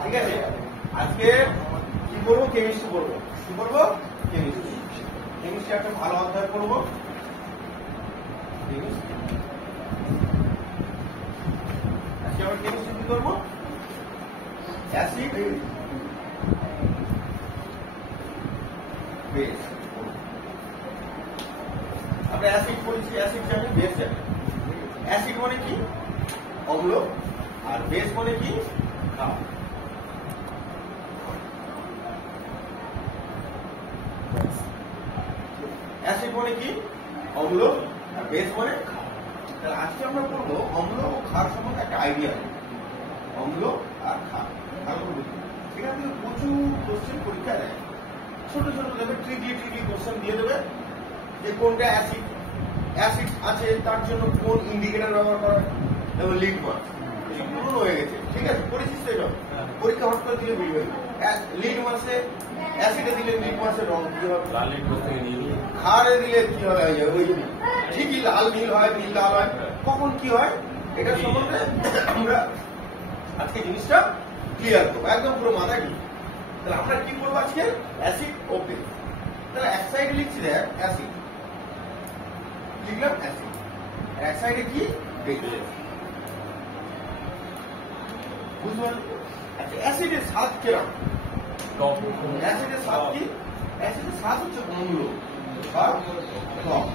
ঠিক আছে, আজকে কি করবো? কেমিস্ট্রি করবো। কি করবো? কেমিস্ট্রি। কেমিস্ট্রি একটা ভালো অধ্যায় করবো। আজকে আমরা কেমিস্ট্রি কি করবো? Acid base. আমরা অ্যাসিড বলছি, অ্যাসিড জানি, বেস জানি। অ্যাসিড মানে কি? অম্ল। আর বেস মানে কি? ক্ষার। অ্যাসিড মানে কি? অম্ল। আর বেস মানে ক্ষার। তাহলে আজকে আমরা পড়বো অম্ল ও ক্ষার সম্বন্ধে একটা আইডিয়া। অম্ল আর ক্ষার, ভালো করে বুঝবো। সেখান থেকে প্রচুর কোশ্চেন পরীক্ষা দেয়। ছোট ছোট দেবে, ট্রিকি কোশ্চেন দিয়ে দেবে যে কোনটা অ্যাসিড, অ্যাসিড আছে তার জন্য কোন ইন্ডিকেটর ব্যবহার করা হয়, এবং লিটমাস। পুরনো হয়ে গেছে, ঠিক আছে, পরিচিত এটা। পরীক্ষা হট করে দিলে বুঝবে লিটমাসে, অ্যাসিডে দিলে লিটমাসের রং কি হবে, ক্ষারে দিলে কি হবে, ওই ঠিকই লাল নীল হয়, নীল লাল হয়, কখন কি হয়, এটা সম্বন্ধে আমরা আজকে জিনিসটা ক্লিয়ার করবো, একদম পুরো মাথায় ঢুকবো। তাহলে আমরা কি করবো আজকে? অ্যাসিড ও বেস। তাহলে এক সাইডে লিখছি দেখ অ্যাসিড, লিখলাম অ্যাসিড, এক সাইডে কি? বেস। বুঝলেন? আচ্ছা, অ্যাসিডের স্বাদ কিরকম? অ্যাসিডের স্বাদ কি? অ্যাসিডের স্বাদ হচ্ছে অম্ল বা টক।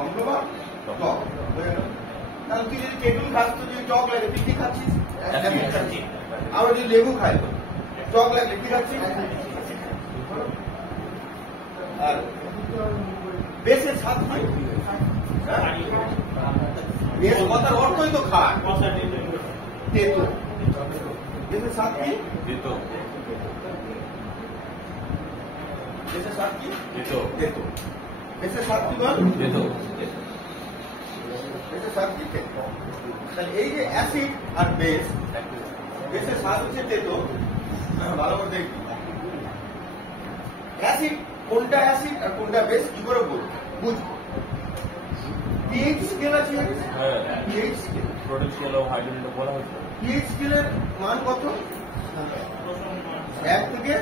অম্ল বা টক। তাহলে তুই যদি তেঁতুল খাস তো যদি টক লাগে, তুই কি খাচ্ছিস? আমরা যদি লেবু খাই টক লাগলে কি খাচ্ছিস? আর বেসের স্বাদ কি? বেস কথার অর্থই তো খায়, তেতো। বেসের স্বাদ কি? তেতো। বেসের স্বাদ কি? তেতো। তেতো। বেসের স্বাদ কি বল? তেতো। বেসের স্বাদ কি? তেতো। তাহলে এই যে অ্যাসিড আর বেস, বেসের স্বাদ হচ্ছে তেতো। ভালো করে দেখি অ্যাসিড কোনটা অ্যাসিড আর কোনটা বেস কি করে বুঝবো? পিএইচ স্কেল আছে, পিএইচ স্কেল, পোটেনশিয়াল ও হাইড্রোজেন বলা হয়েছে। পিএইচ স্কেলের মান কত? 1 থেকে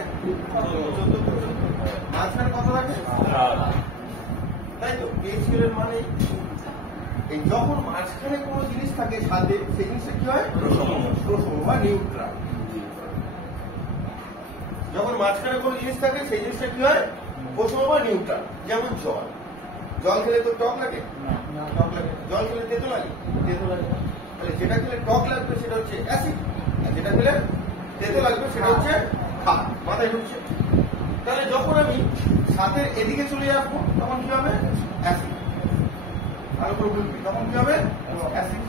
14 পর্যন্ত। মাঝখানে কত রাখে? তাই তো, পিএইচ স্কেলের মানে এই যখন মাঝখানে কোনো জিনিস থাকে সাথে, সেই জিনিসটা কি হয়? প্রসম বা নিউট্রাল। যখন মাঝখানে কোনো জিনিস থাকে সেই জিনিসটা কি হয়? প্রসম বা নিউট্রাল। যেমন জল, জল খেলে তো টক লাগে, টক লাগে। জল খেলে তেতো লাগে, তেতো লাগে। তাহলে যেটা খেলে টক লাগবে সেটা হচ্ছে অ্যাসিড, আর যেটা খেলে তেতো লাগবে সেটা হচ্ছে ক্ষার। মাথায় ঢুকছে? তাহলে যখন আমি সাথের এদিকে চলে আসবো তখন কি হবে? অ্যাসিড। ভালো করে বুঝবি, তখন কি হবে? অ্যাসিড।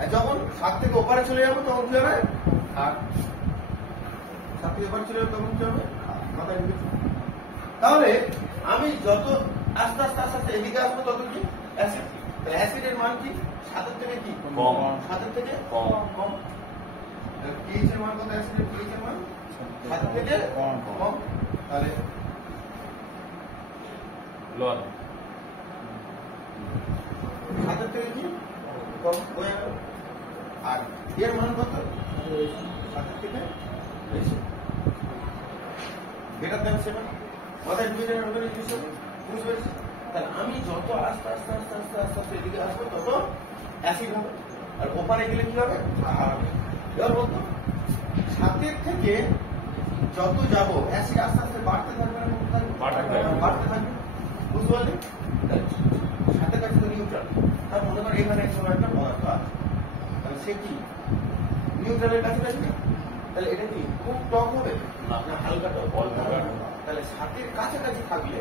আর যখন সাত থেকে ওপারে চলে যাবো তখন কি হবে? ক্ষার। সাত থেকে ওপারে চলে যাবো তখন কি হবে? মাথায় ঢুকেছে? তাহলে আমি যত আস্তে আস্তে আস্তে আস্তে এদিকে আসবো তত কি? অ্যাসিড। তাহলে অ্যাসিডের মান কি? 7 থেকে কি? কম। 7 থেকে কম। পিএইচ এর মান কত? অ্যাসিডের পিএইচ এর মান 7 থেকে কম। তাহলে লোয়ার 7 থেকে কি? কম হয়ে গেল। আর এর মান কত? 7 থেকে বেশি, গ্রেটার দ্যান 7। মাথায় ঢুকে যাবে ওখানে জিনিস, বুঝতে পেরেছি? তাহলে আমি যত আস্তে আস্তে আস্তে আস্তে আস্তে আস্তে এদিকে আসবো তত অ্যাসিড হবে, আর ওপারে গেলে কি হবে? ক্ষার হবে। এবার বলতো 7 থেকে যত যাবো অ্যাসিড আস্তে আস্তে বাড়তে থাকবে না কমতে থাকবে? বাড়তে থাকবে। বুঝতে পারলি? 7 কাছে তো নিউট্রাল। তার মনে কর এখানে একটা পদার্থ আছে, তাহলে সে কি নিউট্রালের কাছাকাছি না? তাহলে এটা কি খুব টক হবে না হালকা টক? তাহলে 7-এর কাছাকাছি থাকলে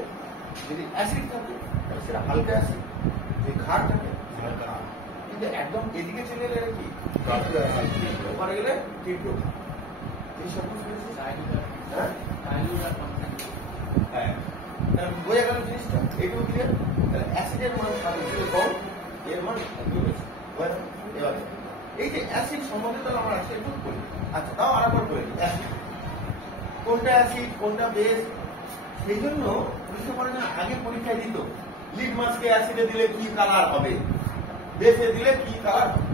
যদি অ্যাসিড থাকে তাহলে সেটা হালকা অ্যাসিড, যদি ক্ষার থাকে সেটা ক্ষার। কিন্তু একদম এদিকে চলে গেলে কি? ওখানে গেলে তীব্র। এই সব বুঝতে পেরেছিস? হ্যাঁ, বোঝা গেল জিনিসটা? এইটুকু ক্লিয়ার? তাহলে অ্যাসিডের মান 7 থেকে কম, এর মান একটু বেশি। এবার এই যে অ্যাসিড সম্বন্ধে তাহলে আমরা আজকে একটু বলি। আচ্ছা, তাও আরেকবার বলি অ্যাসিড কোনটা অ্যাসিড কোনটা বেস। সেই জন্য বুঝতে পারে না, আগে পরীক্ষায় দিত লিটমাসকে অ্যাসিডে দিলে কি কালার হবে, বেসে দিলে কি কালার হবে।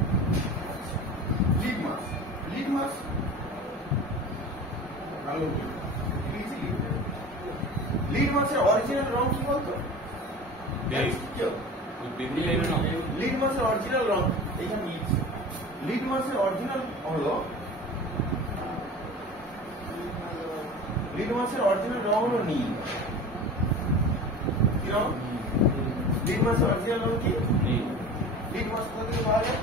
লিটমাস লিটমাস লিটমাসের অরিজিনাল রং কি বলতো? লিটমাসের অরিজিনাল রং এখানে লিখছি। লিটমাসের অরিজিনাল হলো লিটমাসের অরিজিনাল রং হলো নীল। কি রং? লিটমাসের অরিজিনাল রং কি? লিটমাস কোথা থেকে পাওয়া যায়?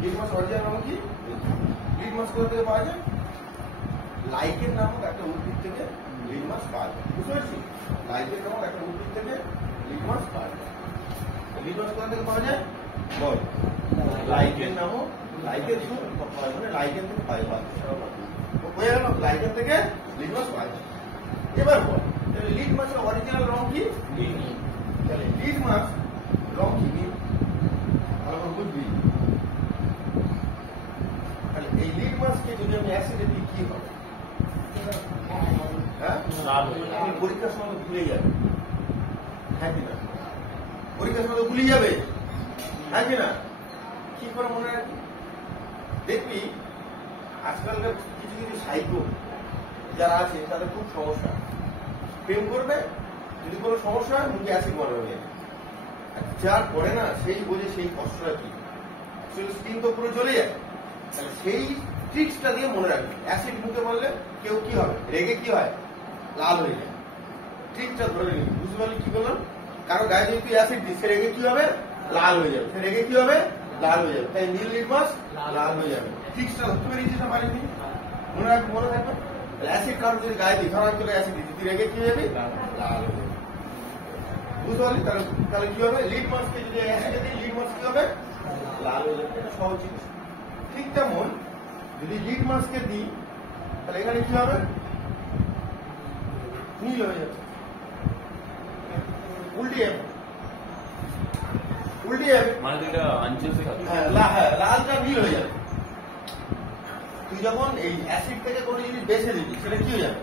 লিটমাস অরিজিনাল রং কি? লিটমাস কোথা থেকে পাওয়া যায়? লাইকেন নামক একটা উদ্ভিদ থেকে লিটমাস পাওয়া যায়। বুঝতে পারছি? লাইকেন নামক একটা উদ্ভিদ থেকে লিটমাস পাওয়া যায়। লিটমাস কোথা থেকে পাওয়া যায়? বল। লাইকেন নামক লাইকেন মানে লাইকেন থেকে পাওয়া যায়। হয়ে গেল, লাইকেন থেকে লিটমাস পাওয়া যায়। এবার বল, তাহলে লিটমাসের অরিজিনাল রং কি? তাহলে লিটমাস রং কি? ভালো করে বুঝবি। তাহলে এই লিটমাসকে যদি আমি অ্যাসিডে দিই কি হবে? হ্যাঁ, আপনি পরীক্ষার সময় ভুলে যাবে। হ্যাঁ কি না? পরীক্ষার সময় ভুলে যাবে। হ্যাঁ কি না? কি করে মনে রাখবি? দেখবি আজকালকার কিছু কিছু সাইকো যারা আছে তাদের খুব সমস্যা। প্রেম করবে, যদি কোনো সমস্যা হয় মুখে অ্যাসিড মারবে। যার পরে না সেই বোঝে সেই কষ্টটা কি। স্কিন তো পুরো জ্বলে যায়। তাহলে সেই ট্রিক্সটা দিয়ে মনে রাখবে। অ্যাসিড মুখে মারলে কেউ কি হবে? রেগে কি হয়? লাল হয়ে যায়। ট্রিক্সটা ধরে নিবি। বুঝতে পারলি কি বললাম? কারো গায়ে যদি তুই অ্যাসিড দিস, সে রেগে কি হবে? লাল হয়ে যাবে। সে রেগে কি হবে? লাল হয়ে যাবে। তাই নীল লিটমাস লাল হয়ে যাবে। ট্রিক্সটা ধরতে পেরেছিস না? পারিনি? মনে রাখবে, মনে থাকবে। অ্যাসিড কারো যদি গায়ে দিই, ধরা চলে অ্যাসিড দিচ্ছি, তুই রেগে কি হয়ে যাবি? লাল হয়ে যাবে। বুঝতে পারলি? তাহলে কি হবে? লিটমাসকে যদি অ্যাসিডে দিই, লিটমাস কি হবে? লাল হয়ে যাবে। এটা সহজ জিনিস। ঠিক তেমন যদি লিটমাসকে দিই, তাহলে এখানে কি হবে? নীল হয়ে যাবে। উল্টে যাবে, উল্টে যাবে। মানে এটা আনচেলসে লালটা নীল হয়ে যাবে। তুই যখন এই অ্যাসিড থেকে কোনো জিনিস বেছে দিবি, সেটা কি হয়ে যাবে?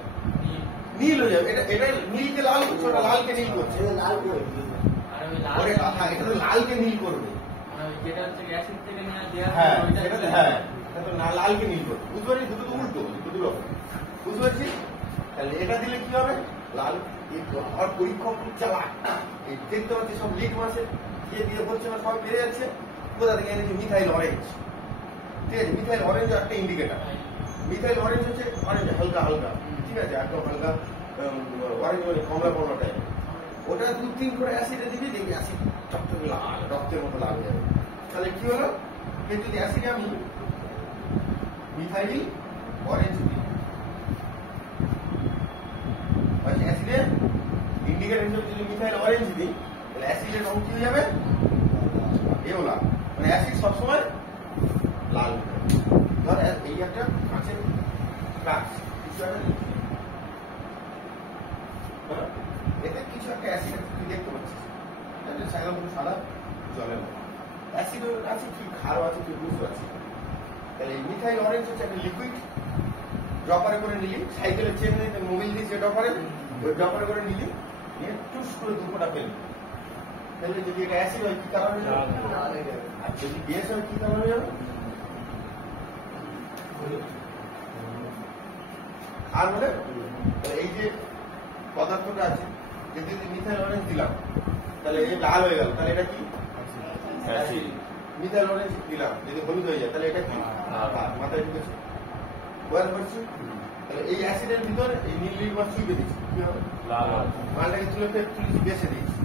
নীল হয়ে যাবে। এটা নীলকে লাল করছে, ওটা লালকে নীল করছে। এটা তো লালকে নীল করবে। হ্যাঁ, লালকে নীল করবে। বুঝতে পারছি? দুটো তো উল্টো, দুটো রকম। বুঝতে পারছি? তাহলে এটা দিলে কি হবে? লাল। আর পরীক্ষক চালাক, দেখতে পাচ্ছি সব লিটমাসে দিয়ে দিয়ে বলছে না, সব বেড়ে যাচ্ছে। কোথা থেকে এনেছে? Methyl orange. ঠিক আছে, মিথাইল অরেঞ্জ একটা ইন্ডিকেটার। মিথাইল অরেঞ্জ হচ্ছে অরেঞ্জ হালকা হালকা, ঠিক আছে, একদম হালকা অরেঞ্জ মানে কমলা কমলা টাইপ। ওটা 2-3 করে অ্যাসিডে দিবি, দেখবি অ্যাসিড চকচকে লাল, রক্তের মতো লাল হয়ে যাবে। তাহলে কি হলো? কিন্তু অ্যাসিডে আমি মিথাইল অরেঞ্জ দিই, অ্যাসিডে ইন্ডিকেটর হিসেবে যদি মিথাইল অরেঞ্জ দিই, তাহলে অ্যাসিডের রং কি হয়ে যাবে? এও লাল। মানে অ্যাসিড সবসময় লাল হয়ে যাবে। ধর এই একটা কাঁচের গ্লাস, এতে কিছু একটা অ্যাসিড তুই দেখতে পাচ্ছিস, সাদা জলের মতো অ্যাসিড আছে, কি ক্ষার আছে তুই বুঝতে পারছিস। তাহলে এই মিথাইল অরেঞ্জ হচ্ছে একটা লিকুইড। ড্রপারে করে নিলি, সাইকেলের চেন নিতে মোবিল দিয়ে যে ড্রপারে, ওই ড্রপারে করে নিলি, নিয়ে টুস করে দুপোটা ফেলবি। তাহলে যদি এটা অ্যাসিড হয় কি কালার হয়ে যাবে? আর যদি বেস হয় কি কালার হয়ে যাবে? আর বলে এই যে পদার্থটা আছে, যদি মিথাইল অরেঞ্জ দিলাম, তাহলে এই লাল হয়ে গেল, তাহলে এটা কি? অ্যাসিড। মিথাইল অরেঞ্জ দিলাম, যদি হলুদ হয়ে যায়, তাহলে এটা কি? মাথায় ঢুকেছে। বোঝাতে পারছি? তাহলে এই অ্যাসিডের ভিতরে এই নীল লিটমাস চুইবে দিচ্ছি, কি হবে? মালটাকে তুলে তুলেছি, বেছে দিচ্ছি,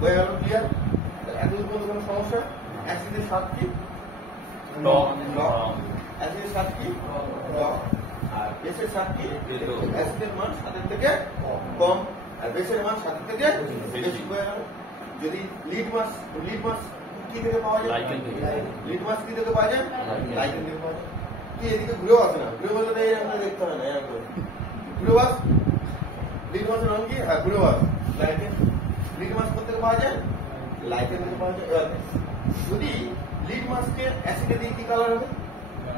হয়ে গেল। ক্লিয়ার? এতদূর পর্যন্ত কোনো সমস্যা? অ্যাসিডের স্বাদ কি? অ্যাসিডের স্বাদ কি? আর বেসের স্বাদ কি? অ্যাসিডের মান 7 থেকে কম, আর বেসের মান 7 থেকে বেশি। হয়ে গেল। যদি লিটমাস কি থেকে পাওয়া যায়? লিটমাস কি থেকে পাওয়া যায়? লাইকেন থেকে পাওয়া যায়। কি এদিকে ঘুরেও আসে না? ঘুরে বলতে দেখতে হবে না, ঘুরেও আস। লিটমাসের নাম কি? হ্যাঁ, ঘুরেও আস। লাইকেন। লিটমাস কোথেকে পাওয়া যায়? লাইকেন থেকে পাওয়া যায়। যদি লিটমাসকে অ্যাসিডে দিয়ে কি কালার হবে?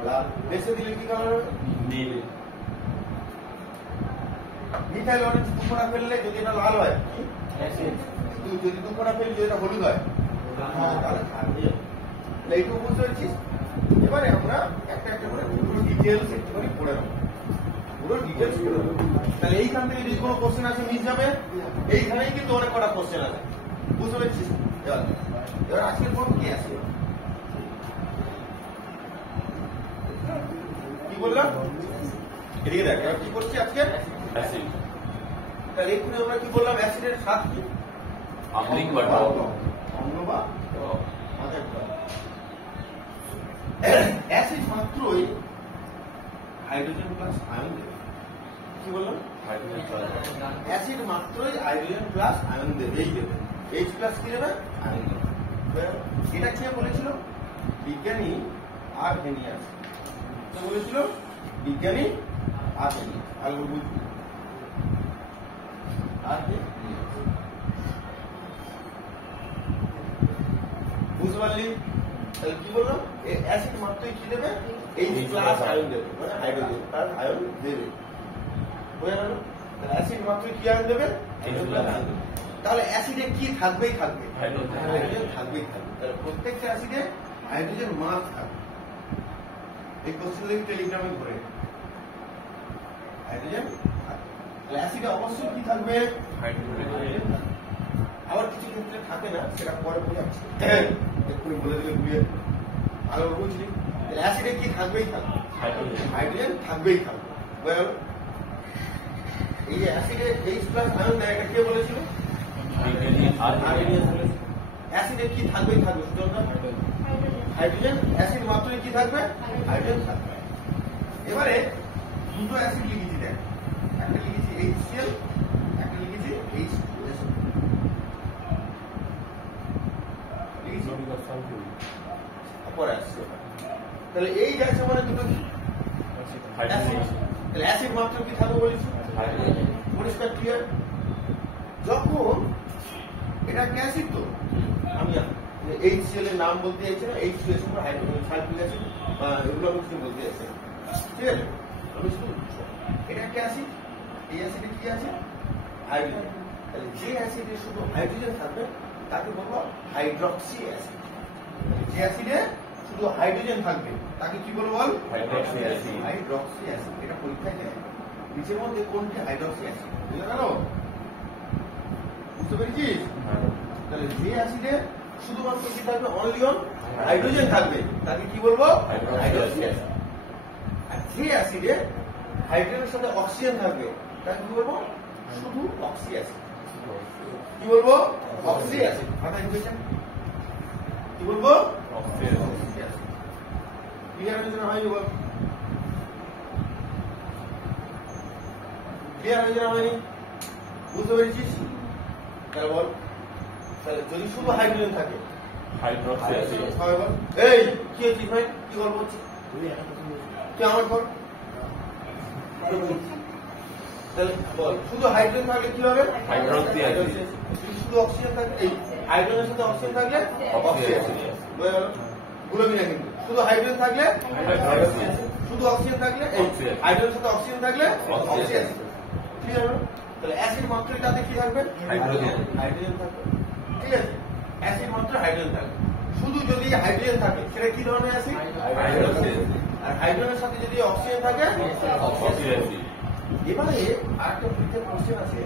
লাল। বেসে দিলে কি কালার হবে? নীল। মিথাইল অরেঞ্জ দুপোটা ফেললে যদি এটা লাল হয়, যদি দুপোটা ফেললে যদি এটা হলুদ হয়, তাহলে এইটুকু বুঝতে পারছিস? এবারে আমরা একটা একটা করে পুরো ডিটেলস একটুখানি পড়ে নেব, পুরো ডিটেলস পড়ে নেব। তাহলে এইখান থেকে যদি কোনো কোশ্চেন আছে মিস যাবে, এইখানেই কিন্তু অনেক কটা কোশ্চেন আছে, বুঝতে পেরেছিস? এবার আজকের পর কি আছে কি বললাম, এদিকে দেখ এবার কি করছি আজকে অ্যাসিড তাহলে এক্ষুনি আমরা কি বললাম, অ্যাসিডের স্বাদ কি, আম্লিক বা অম্ল বা মাঝারি টক। অ্যাসিড মাত্রই হাইড্রোজেন প্লাস আয়ন দেবে, কি বললাম, হাইড্রোজেন অ্যাসিড মাত্রই হাইড্রোজেন প্লাস আয়ন দেবে, এই দেবে H প্লাস কি দেবে, আয়ন দেবে। এটা কে বলেছিল, বিজ্ঞানী আর্হেনিয়াস, কে বলেছিল, বিজ্ঞানী আর্হেনিয়াস। ভালো বুঝবি বুঝতে পারলি? তাহলে কি বললাম, অ্যাসিড মাত্রই কি দেবে, H প্লাস আয়ন দেবে, মানে হাইড্রোজেন প্লাস আয়ন দেবে, বুঝে গেল? তাহলে অ্যাসিড মাত্রই কি আয়ন দেবে, হাইড্রোজেন প্লাস আয়ন দেবে। তাহলে অ্যাসিডে কি থাকবেই থাকবে, হাইড্রোজেন থাকবেই থাকবে। তাহলে প্রত্যেকটা অ্যাসিডে হাইড্রোজেন মাস থাকবে। এই কোশ্চেন দেখি টেলিগ্রামে ধরে হাইড্রোজেন থাকবে। তাহলে অ্যাসিডে অবশ্যই কি থাকবে, হাইড্রোজেন থাকবে। আবার কিছু ক্ষেত্রে থাকে না, সেটা পরে বোঝাচ্ছি, এক্ষুনি বলে দিলে বুঝে ভালো বুঝলি। তাহলে অ্যাসিডে কি থাকবেই থাকবে, হাইড্রোজেন থাকবেই থাকবে, বুঝে গেল? এই যে অ্যাসিডে H প্লাস আয়ন দেয়, এটা কে বলেছিল, অ্যাসিডে কি থাকবেই থাকবে, সুতরাং হাইড্রোজেন, অ্যাসিড মাত্রই কি থাকবে, হাইড্রোজেন থাকবে। এবারে দুটো অ্যাসিড লিখেছি দেখ, একটা লিখেছি HCl, একটা লিখেছি H2SO, লিখেছি পরে আসছে। তাহলে এই গ্যাসের মানে দুটো কি, অ্যাসিড। তাহলে অ্যাসিড মাত্র কি থাকবে বলেছি, পরিষ্কার ক্লিয়ার। যখন এটা অ্যাসিড, তো আমি HCl এর নাম বলতে চাইছি না, H2SO হাইড্রোজেন সালফিক অ্যাসিড বা এগুলো আমি কিছু বলতে চাইছি না, ঠিক আছে? আমি শুধু এটা একটা অ্যাসিড, এই অ্যাসিডে কি আছে, হাইড্রোজেন। তাহলে যে অ্যাসিডে শুধু হাইড্রোজেন থাকবে তাকে বলবো হাইড্রক্সি অ্যাসিড। যে অ্যাসিডে শুধু হাইড্রোজেন থাকবে তাকে কি বলবো, বল, হাইড্রক্সি অ্যাসিড। Hydroxy acid. এটা পরীক্ষায় দেয়, নিচের মধ্যে কোনটি হাইড্রক্সি অ্যাসিড, বুঝলে গেল? বুঝতে পেরেছিস? তাহলে যে অ্যাসিডে শুধুমাত্র কি থাকবে, অনলি অন হাইড্রোজেন থাকবে তাকে কি বলবো, হাইড্রক্সি অ্যাসিড। আর যে অ্যাসিডে হাইড্রোজেনের সাথে অক্সিজেন থাকবে তাকে কি বলবো, শুধু অক্সি অ্যাসিড। কি বলবো, অক্সি অ্যাসিড। মাথায় ঢুকেছেন? কি বলবো, অক্সি অ্যাসিড। ক্লিয়ার হয়েছে না হয়নি, বল, ক্লিয়ার হয়েছে না হয়নি, বুঝতে পেরেছিস? তাহলে বল, তাহলে যদি শুধু হাইড্রোজেন থাকে, হাইড্রক্সি অ্যাসিড। এই কি হয়েছে ভাই, কি গল্প হচ্ছে, তুই আমার কর। তাহলে বল, শুধু হাইড্রোজেন থাকলে কি হবে, হাইড্রক্সি অ্যাসিড। শুধু অক্সিজেন থাকলে, এই হাইড্রোজেনের সাথে অক্সিজেন থাকলে অক্সি অ্যাসিড, বুঝে গেল? ভুলবি না কিন্তু, শুধু হাইড্রোজেন থাকলে হাইড্রক্সি অ্যাসিড, শুধু অক্সিজেন থাকলে হাইড্রোজেনের সাথে অক্সিজেন থাকলে অক্সি অ্যাসিড, ঠিক আছে? তাহলে অ্যাসিড মাত্রই তাতে কি থাকবে, হাইড্রোজেন। হাইড্রোজেন থাকবে, ঠিক আছে? অ্যাসিড মাত্র হাইড্রোজেন থাকবে। শুধু যদি হাইড্রোজেন থাকে সেটা কি ধরনের অ্যাসিড, হাইড্রক্সি। আর হাইড্রোজেনের সাথে যদি অক্সিজেন থাকে অক্সি অ্যাসিড। এবারে আরেকটা পরীক্ষার কোশ্চেন আছে,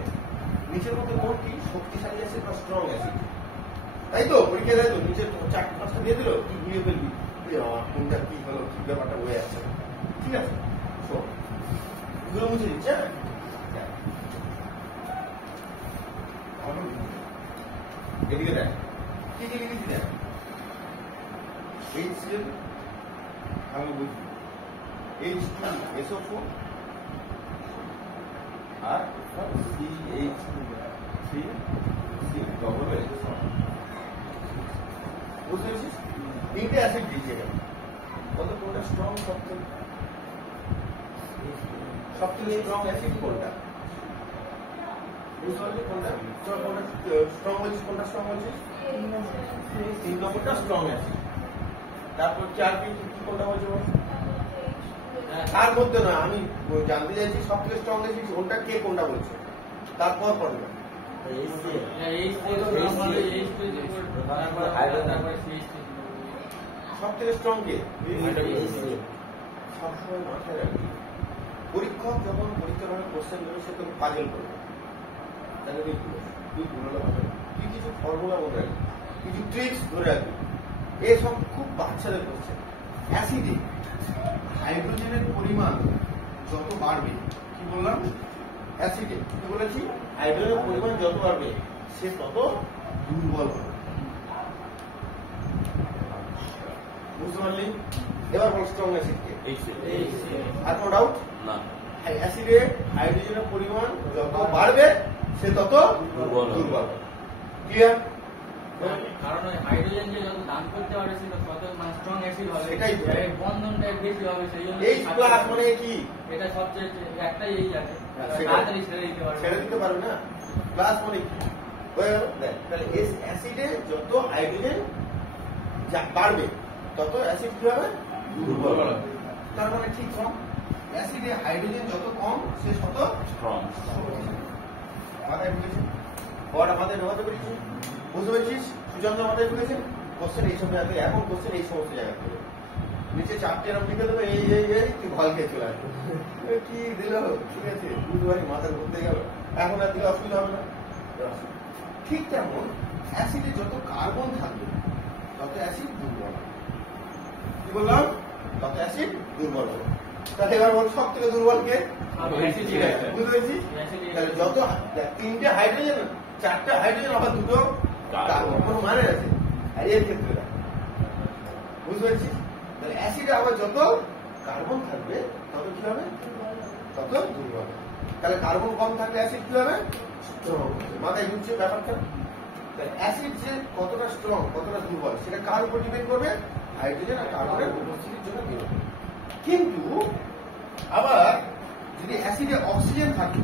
নিচের মধ্যে কোনটি শক্তিশালী অ্যাসিড বা স্ট্রং অ্যাসিড, তাই তো পরীক্ষা দেয় তো, নিচের 4-5টা দিয়ে দিল, কি ঘুরিয়ে ফেলবি, কোনটা কি হলো, কি ব্যাপারটা হয়ে যাচ্ছে, ঠিক আছে? এগুলো মুছে দিচ্ছে, এদিকে দেখ কি কি লিখেছি দেখ, HCl, আমি বুঝি H2SO4 আর CH3 ডবল বুঝতে পেরেছিস? তিনটে অ্যাসিড দিচ্ছে, কত কোনটা স্ট্রং, সবথেকে স্ট্রং অ্যাসিড কোনটা, বুঝতে পারলি কোনটা স্ট্রং বলছিস, কোনটা স্ট্রং বলছিস, 3 নম্বরটা স্ট্রং অ্যাসিড। তারপর 4 কোনটা বলছে, তার মধ্যে না, আমি জানতে চাইছি সবথেকে স্ট্রং অ্যাসিড কোনটা, কে কোনটা বলছে, তারপর পড়বে সব থেকে স্ট্রং কে? হাইড্রোজেন। সবসময় মাথায় রাখবি, পরীক্ষক যখন পরীক্ষার হলে কোশ্চেন দেবে সে তোকে পাজল করবে, তাহলে তুই ভুললে হবে না। তুই কিছু ফর্মুলা মনে রাখবি, কিছু ট্রিক্স ধরে রাখবি, এসব খুব বাচ্চাদের কোশ্চেন। অ্যাসিডে হাইড্রোজেনের পরিমাণ যত বাড়বে, কি বললাম? অ্যাসিডে কি বলেছি? হাইড্রোজেনের পরিমাণ যত বাড়বে সে তত দুর্বল হবে। বুঝতে পারলি? এবার বল স্ট্রং অ্যাসিডকে। আর কোনো ডাউট না। অ্যাসিডে হাইড্রোজেনের পরিমাণ যত বাড়বে সে তত দুর্বল হবে। দুর্বল। ক্লিয়ার? কারণ ওই হাইড্রোজেন যে যত দান করতে পারে সেটা তত মানে স্ট্রং অ্যাসিড হবে, সেটাই তো। এর বন্ধনটা বেশি হবে, সেই জন্য এই প্লাস মানে কি? এটা সবচেয়ে একটাই এই আছে, সেটাই। তাড়াতাড়ি ছেড়ে দিতে পারবে। ছেড়ে দিতে পারবে না। প্লাস মানে কি? দেখ, তাহলে অ্যাসিডে যত হাইড্রোজেন বাড়বে তত অ্যাসিড কি হবে? দুর্বল হবে। তার মানে ঠিক কম, অ্যাসিডে হাইড্রোজেন যত কম সে তত স্ট্রং। মাথায় ঢুকেছে? বড়টা মাথায় ঢোকাতে পেরেছি? বুঝতে পেরেছিস? সুচন্দ্র মাথায় ঢুকেছে? কোশ্চেন এইসব জায়গায়, এখন কোশ্চেন এই সমস্ত জায়গা থেকে নিচে চারটে এরকম লিখে দেবে, এই তুই ভাল খেয়ে চলে আসবে। কি দিল? ঠিক আছে, বুঝতে পারি মাথায় ঘুরতে গেল, এখন আর দিলে অসুবিধা হবে না। ঠিক তেমন অ্যাসিডে যত কার্বন থাকবে তত অ্যাসিড দুর্বল হবে। কি বললাম? তত অ্যাসিড দুর্বল হবে। তাহলে এবার বল সব থেকে দুর্বল কে? বুঝতে পেরেছিস? তাহলে যত তিনটে হাইড্রোজেন, চারটে হাইড্রোজেন আবার দুটো কার্বন, কোনো মানে আছে? আর এর ক্ষেত্রে না। বুঝতে পেরেছিস? তাহলে অ্যাসিডে আবার যত কার্বন থাকবে তত কি হবে? তত দুর্বল হবে। তাহলে কার্বন কম থাকলে অ্যাসিড কি হবে? স্ট্রং। মাথায় ঢুকছে ব্যাপারটা? তাহলে অ্যাসিড যে কতটা স্ট্রং কতটা দুর্বল সেটা কার উপর ডিপেন্ড করবে? হাইড্রোজেন আর কার্বনের উপস্থিতির জন্য ডিপেন্ড করবে। কিন্তু আবার যদি অ্যাসিডে অক্সিজেন থাকে,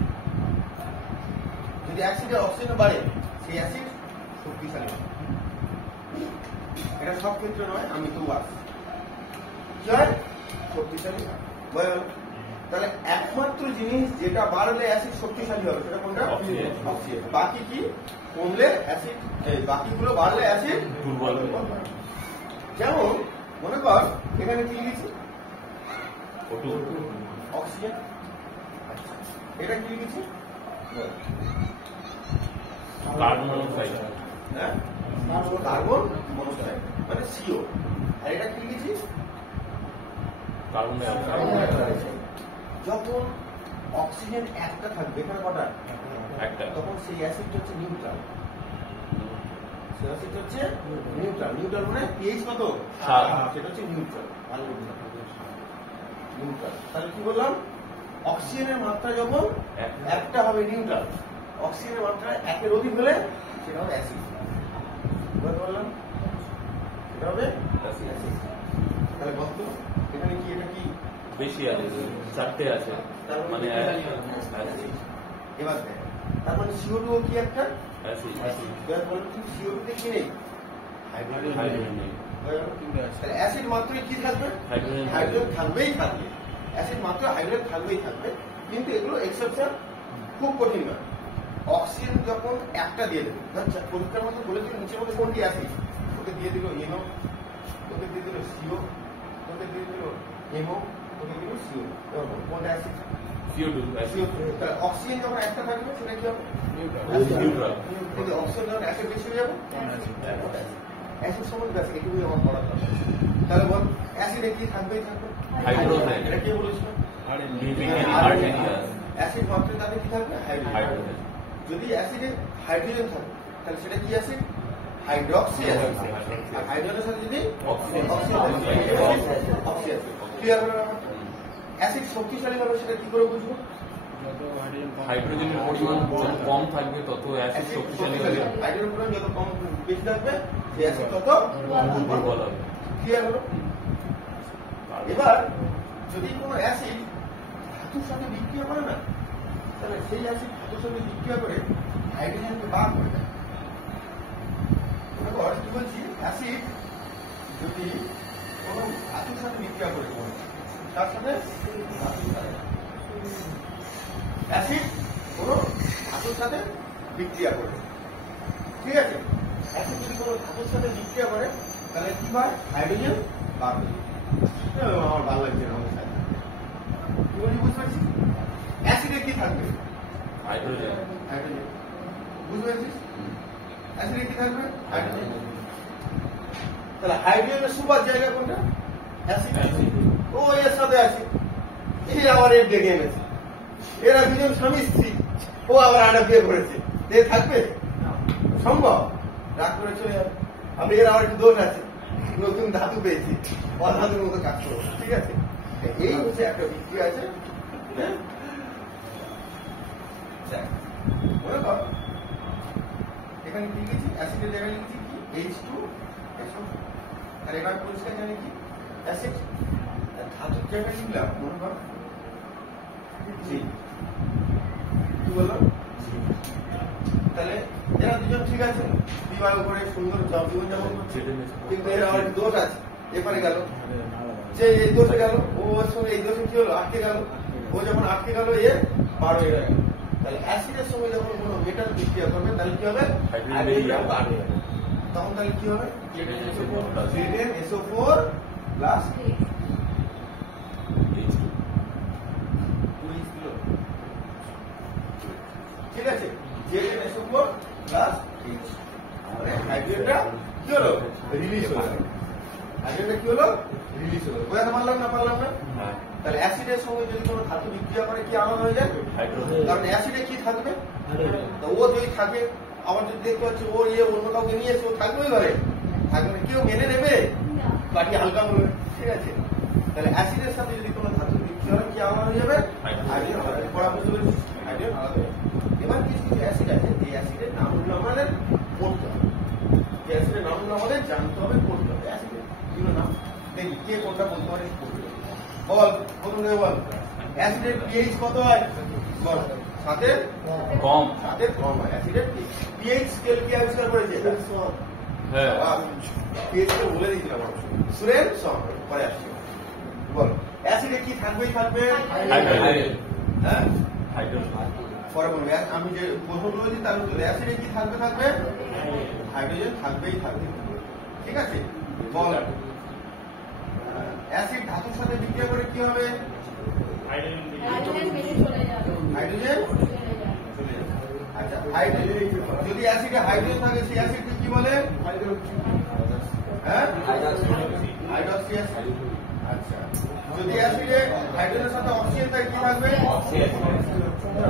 যদি অ্যাসিডে অক্সিজেন বাড়ে সেই অ্যাসিড শক্তিশালী হবে। এটা সব ক্ষেত্রে নয়, আমি তো বাস কি হয়? শক্তিশালী হয়। বোঝা গেল? তাহলে একমাত্র জিনিস যেটা বাড়লে অ্যাসিড শক্তিশালী হবে সেটা কোনটা? অক্সিজেন। অক্সিজেন। বাকি কি? কমলে অ্যাসিড, বাকিগুলো বাড়লে অ্যাসিড দুর্বল হবে। যেমন মনে কর এখানে কি লিখেছি? O2। অক্সিজেন। এটা কি লিখেছি? Carbon monoxide. হ্যাঁ, কার্বন মনোক্সাইড মানে CO। আর এটা কি লিখেছি? Carbon die oxide. যখন অক্সিজেন একটা থাকবে, এখানে কটা? একটা। তখন সেই অ্যাসিড হচ্ছে নিউট্রাল। সেই অ্যাসিড হচ্ছে নিউট্রাল। নিউট্রাল মানে pH কত? 7। সেটা হচ্ছে নিউট্রাল। ভালো নিউট্রাল। তাহলে কি বললাম? অক্সিজেনের মাত্রা যখন একটা হবে নিউট্রাল, অক্সিজেনের মাত্রা একের অধিক হলে সেটা হবে অ্যাসিড। বুঝতে পারলাম? সেটা হবে অ্যাসিড। তাহলে বলতো এখানে কি, এটা কি বেশি আছে, চারটে আছে, মানে অ্যাসিড। এবার দেখ, তার মানে CO2 কি একটা? অ্যাসিড। এবার বলবো কিন্তু CO2 তে কি নেই? হাইড্রোজেন নেই। তাহলে অ্যাসিড মাত্রই কি থাকবে? হাইড্রোজেন। হাইড্রোজেন থাকবেই থাকবে। অ্যাসিড মাত্র হাইড্রোজেন থাকবেই থাকবে, কিন্তু এগুলো এক্সেপশন, খুব কঠিন নয়। অক্সিজেন যখন একটা দিয়ে দেবে, পরীক্ষার মধ্যে বলেছিল নিচের মধ্যে কোনটি অ্যাসিড, ওকে দিয়ে দিল NO, ওকে দিয়ে দিল CO, ওকে দিয়ে দিল MO, ওকে দিল CO। কোনটা অ্যাসিড? CO2 acid. তাহলে অক্সিজেন যখন একটা থাকবে সেটা কি হবে? নিউট্রাল। কিন্তু অক্সিজেন যখন অ্যাসিড বেশি হয়ে যাবে, অ্যাসিড সম্বন্ধে ব্যাস এটুকুই আমার পড়ার দরকার। তাহলে বল অ্যাসিডে কি থাকবেই থাকবে? হাইড্রোজেন। এটা কে বলেছিল? অ্যাসিড মাত্রা তাতে কি থাকবে? হাইড্রোজেন। যদি অ্যাসিডে হাইড্রোজেন থাকে তাহলে সেটা কি অ্যাসিড? Hydroxy acid. আর হাইড্রোজেনের সাথে যদি অক্সিজেন ক্লিয়ার হলো? অ্যাসিড শক্তিশালী হবে সেটা কি করে বুঝবো? হাইড্রোজেনের পরিমাণ যত কম থাকবে তত অ্যাসিড শক্তিশালী হবে। হাইড্রোজেনের পরিমাণ যত কম বেশি থাকবে সেই অ্যাসিড তত দুর্বল হবে। ক্লিয়ার হলো? এবার যদি কোনো অ্যাসিড ধাতুর সাথে বিক্রিয়া করে না, তাহলে সেই অ্যাসিড ধাতুর সাথে বিক্রিয়া করে হাইড্রোজেনকে বার করে দেয়। কি বলছি? অ্যাসিড যদি কোনো ধাতুর সাথে বিক্রিয়া করে, তার সাথে অ্যাসিড কোনো ধাতুর সাথে বিক্রিয়া করে, ঠিক আছে? অ্যাসিড যদি কোনো ধাতুর সাথে বিক্রিয়া করে তাহলে কি হয়? হাইড্রোজেন বার হয়ে যাবে। আমার ভালো লাগছে না আমাদের সাথে কি বলি বুঝতে পারছিস অ্যাসিডে কি থাকবে হাইড্রোজেন হাইড্রোজেন বুঝতে পারছিস অ্যাসিডে কি থাকবে হাইড্রোজেন তাহলে হাইড্রোজেনের সুপার জায়গা কোনটা অ্যাসিড ও এর সাথে আছে এই আবার এর ডেকে এনেছে এরা দুজন স্বামী স্ত্রী ও আবার আরেকটা বিয়ে করেছে এ থাকবে সম্ভব রাগ করে চলে যাবে আমি এর আবার একটু দোষ আছে নতুন ধাতু পেয়েছি অধাতুর মতো কাজ করবো ঠিক আছে এই হচ্ছে একটা বিক্রিয়া আছে হ্যাঁ দেখ, মনে কর এখানে কি লিখেছি অ্যাসিডের জায়গায় লিখেছি কি H2SO4 আর এবার পরিষ্কার জানি কি অ্যাসিড ধাতুর জায়গায় লিখলাম মনে কর জি কি বললাম তাহলে এরা দুজন ঠিক আছে বিবাহ করে সুন্দর জীবন যাপন করছে কিন্তু এর আবার দোষ আছে এপারে গেল যে এই দোষে গেল ও ওর সঙ্গে এই দোষে কি হলো আটকে গেল ও যখন আটকে গেল এ বার হয়ে গেল তাহলে অ্যাসিডের সঙ্গে যখন কোনো মেটাল বিক্রিয়া করবে তাহলে কি হবে হাইড্রোজেন বার হয়ে যাবে তখন তাহলে কি হবে ZnSO4 প্লাস ঠিক আছে ZnSO4 প্লাস মানে হাইড্রোজেনটা কি হলো রিলিজ হলো হাইড্রোজেনটা কি হলো রিলিজ হলো বোঝাতে পারলাম না তাহলে অ্যাসিডের সঙ্গে যদি কোনো ধাতু বিক্রিয়া করে কি আলাদা হয়ে যায় হাইড্রোজেন কারণ অ্যাসিডে কি থাকবে তো ও যদি থাকে আবার যদি দেখতে পাচ্ছি ওর অন্য কাউকে নিয়ে এসে ও থাকবেই ঘরে থাকবে না কেউ মেনে নেবে বাকি হালকা বলবে ঠিক আছে তাহলে অ্যাসিডের সাথে যদি কোনো ধাতু বিক্রিয়া হয় কি আলাদা হয়ে যাবে হাইড্রোজেন পড়া বুঝতে পেরেছিস হাইড্রোজেন আলাদা হয়ে যাবে এবার কিছু কিছু অ্যাসিড আছে এই অ্যাসিডের নামগুলো আমাদের পড়তে হবে এই অ্যাসিডের নামগুলো আমাদের জানতে হবে পড়তে হবে অ্যাসিডের বিভিন্ন নাম দেখি কে কোনটা বলতে পারে বল প্রথম থেকে বল অ্যাসিডের পিএইচ কত হয় বল সাথে কম হয় অ্যাসিডের পিএইচ স্কেল কি আবিষ্কার করেছে হ্যাঁ পিএইচ স্কেল বলে দিয়েছিলাম সুরেন সম পরে আসছে বল অ্যাসিডে কি থাকবেই থাকবে হাইড্রোজেন হ্যাঁ হাইড্রোজেন পরে বলবে আমি যে প্রশ্নগুলো দিই তার উত্তর অ্যাসিডে কি থাকবে হাইড্রোজেন থাকবেই থাকবে ঠিক আছে বল অ্যাসিড ধাতুর সাথে বিক্রিয়া করে কি হবে হাইড্রোজেন আচ্ছা হাইড্রোজেন যদি অ্যাসিডে হাইড্রোজেন থাকে সেই অ্যাসিডকে কি বলে হ্যাঁ হাইড্রক্সি অ্যাসিড আচ্ছা যদি অ্যাসিডে হাইড্রোজেনের সাথে অক্সিজেন থাকে কি থাকবে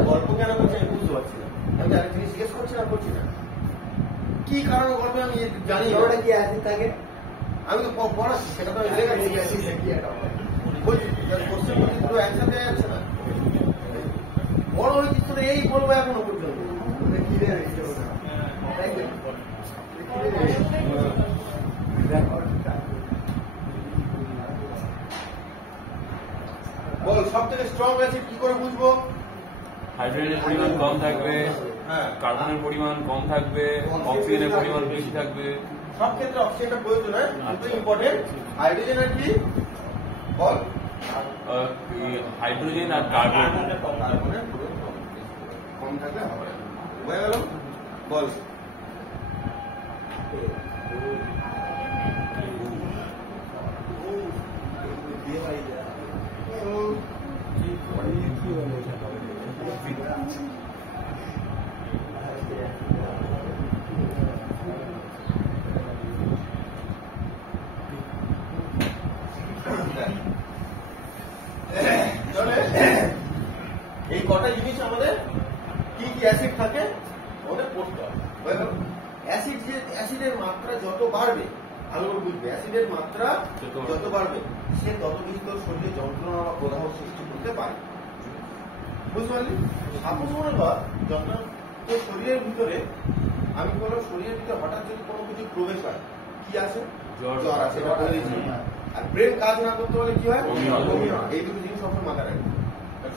গল্প কেন করছে আমি বুঝতে পারছি না আমি আরেক জিনিস জিজ্ঞেস করছি না করছি না কি কারণে গল্পে আমি জানি ওটা কি অ্যাসিড থাকে আমি তো পড়াচ্ছি সেটা তো আমি লেখাচ্ছি অ্যাসিড কি একটা বলছি কোশ্চেন বলছি পুরো অ্যান্সার দেওয়া যাচ্ছে না বড় হয়েছিস তোর এই বলবো এখনো পর্যন্ত কি রে বল সব থেকে স্ট্রং অ্যাসিড কি করে বুঝবো হাইড্রোজেনের পরিমাণ কম থাকবে হ্যাঁ কার্বনের পরিমাণ কম থাকবে অক্সিজেনের পরিমাণ বেশি থাকবে সব ক্ষেত্রে অক্সিজেনটা প্রয়োজন হয় কিন্তু ইম্পর্টেন্ট হাইড্রোজেন আর কি বল হাইড্রোজেন আর কার্বন কার্বনের কম থাকলে হবে না। হয়ে গেল বল এই কটা জিনিস আমাদের কি কি অ্যাসিড থাকে আমাদের পড়তে হবে অ্যাসিড যে অ্যাসিডের মাত্রা যত বাড়বে ভালো করে বুঝবে অ্যাসিডের মাত্রা যত বাড়বে সে তত বেশি তোর শরীরে যন্ত্রণা বা প্রদাহ সৃষ্টি করতে পারে বুঝতে পারলি সাপোজ মনে কর যন্ত্রণা তোর শরীরের ভিতরে আমি বললাম শরীরের ভিতরে হঠাৎ যদি কোনো কিছু প্রবেশ হয় কি আসে জ্বর আছে এটা বলে দিচ্ছি আর ব্রেন কাজ না করতে হলে কি হয় বমি হয় এই দুটো জিনিস সবসময় মাথায় রাখবে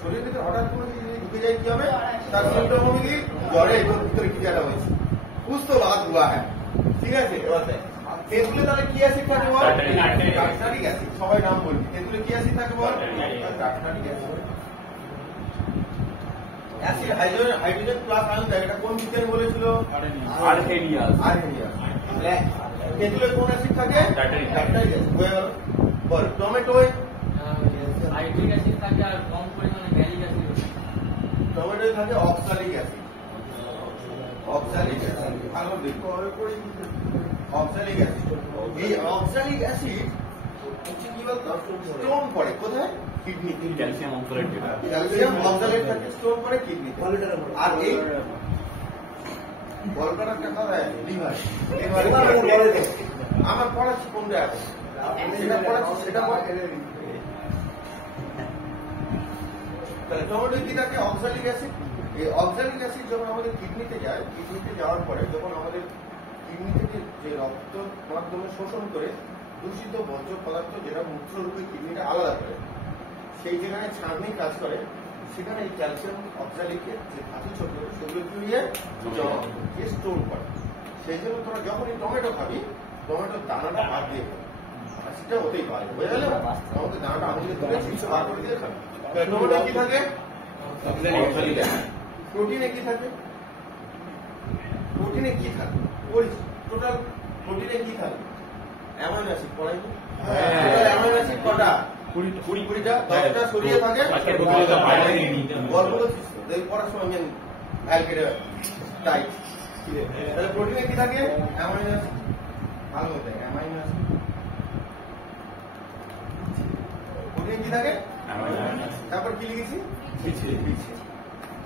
শরীরের ভিতরে হঠাৎ কোনো জিনিস ঢুকে যায় কি হবে তার সিমটম হবে কি জ্বরে তোর ভিতরে কি একটা হয়েছে বুঝতে বাদ হুয়া হ্যাঁ ঠিক আছে এবার তেঁতুলে তাহলে কি অ্যাসিড থাকে বল টার্টারিক অ্যাসিড সবাই নাম বলবি তেঁতুলে কি অ্যাসিড থাকে বল tartaric acid acid hydrogen plus ion থাকে এটা কোন বিজ্ঞানী বলেছিল আর্হেনিয়াস আর্হেনিয়াস তেঁতুলে কোন অ্যাসিড থাকে? টার্টারিক। Tartaric acid. হয়ে গেল। বল টমেটোয় সাইট্রিক অ্যাসিড থাকে আর কম পরিমাণে ম্যালিক অ্যাসিড টমেটোয় থাকে অক্সালিক অ্যাসিড। অক্সালিক অ্যাসিড ভালো দেখো অক্সালিক অ্যাসিড। এই অক্সালিক অ্যাসিড হচ্ছে কি বলতো স্টোন করে কোথায়? কিডনিতে। ক্যালসিয়াম অক্সালেট যেটা ক্যালসিয়াম অক্সালেট থাকে স্টোন করে কিডনিতে। আর এই বলকাটারটা কোথায়? লিভার। লিভারে আমার পড়াচ্ছি কোনটা আছে সেটা পড়াচ্ছি সেটা পড়া। তাহলে টমেটো কি থাকে? Oxalic acid. এই অক্সালিক অ্যাসিড যখন আমাদের কিডনিতে যায়, কিডনিতে যাওয়ার পরে যখন আমাদের কিডনি থেকে যে রক্ত মাধ্যমে শোষণ করে দূষিত বর্জ্য পদার্থ যেটা মূত্ররূপে কিডনিটা আলাদা করে, সেই যেখানে ছাঁকনি কাজ করে সেখানে এই ক্যালসিয়াম অক্সালিকের যে ধাতু ছোট সেগুলো কি হয়ে জমা দিয়ে স্টোর করে। সেই জন্য তোরা যখন এই টমেটো খাবি, টমেটোর দানাটা বাদ দিয়ে খাবি। আর সেটা হতেই পারে, বুঝে গেল? আমাদের দানাটা আমাদের তুলে ছিঁচে বার করে দিয়ে খাবি। টমেটো কি থাকে? Oxalic acid. প্রোটিনে কি থাকে? প্রোটিনে কি থাকে? টোটাল প্রোটিনে কি থাকে? অ্যামাইনো অ্যাসিড পড়াইনি? অ্যামাইনো অ্যাসিড কটা? 20টা 10টা সরিয়ে থাকে গল্প করছিস তো পড়ার সময় মেন ভাইল কেটে টাইট। তাহলে প্রোটিনে কি থাকে? Amino acid. ভালো হতে অ্যামাইনো অ্যাসিড। প্রোটিনে কি থাকে? তারপর কি লিখেছি? বিচে।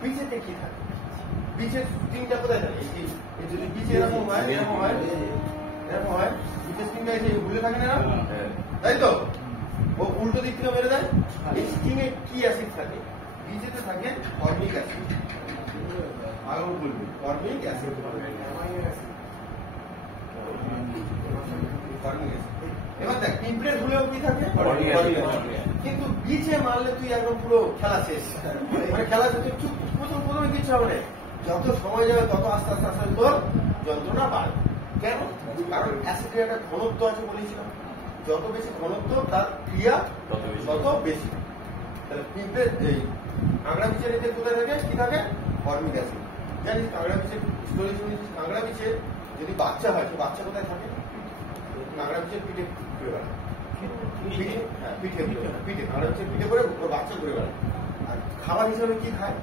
বিচেতে কি থাকে? বিচের স্ট্রিংটা কোথায় থাকে? এই যদি বিচে এরকম হয় এরকম হয় এরকম হয়, বিচের স্ট্রিংটা এসে ভুলে থাকে না, তাই তো? ও উল্টো দিক থেকে মেরে দেয়। এই স্ট্রিংয়ে কি অ্যাসিড থাকে? বিচেতে থাকে ফর্মিক অ্যাসিড। ভালো বলবি ফর্মিক অ্যাসিড। এবার দেখ পিঁপড়ের ভুলেও কি থাকে? Formic acid. কিন্তু বিচে মারলে তুই একদম পুরো খেলা শেষ। মানে খেলা শেষ প্রথমে কিছু হবে না, যত সময় যাবে তত আস্তে আস্তে আস্তে তোর যন্ত্রণা বাড়ে। কেন? কারণ অ্যাসিডের একটা ঘনত্ব আছে বলেছিলাম, যত বেশি ঘনত্ব তার ক্রিয়া তত বেশি। তাহলে পিঁপড়ের এই কাঁকড়া বিচের এতে কোথায় থাকে? কি থাকে? Formic acid. জানিস কাঁকড়া বিচের স্টোরি শুনেছিস? কাঁকড়া বিচে যদি বাচ্চা হয় তো বাচ্চা কোথায় থাকে? কাঁকড়া বিচের পিঠে ঘুরে বেড়ায়। পিঠে কাঁকড়া বিচের পিঠে করে ওর বাচ্চা ঘুরে বেড়ায়। আর খাবার হিসাবে কি খায়?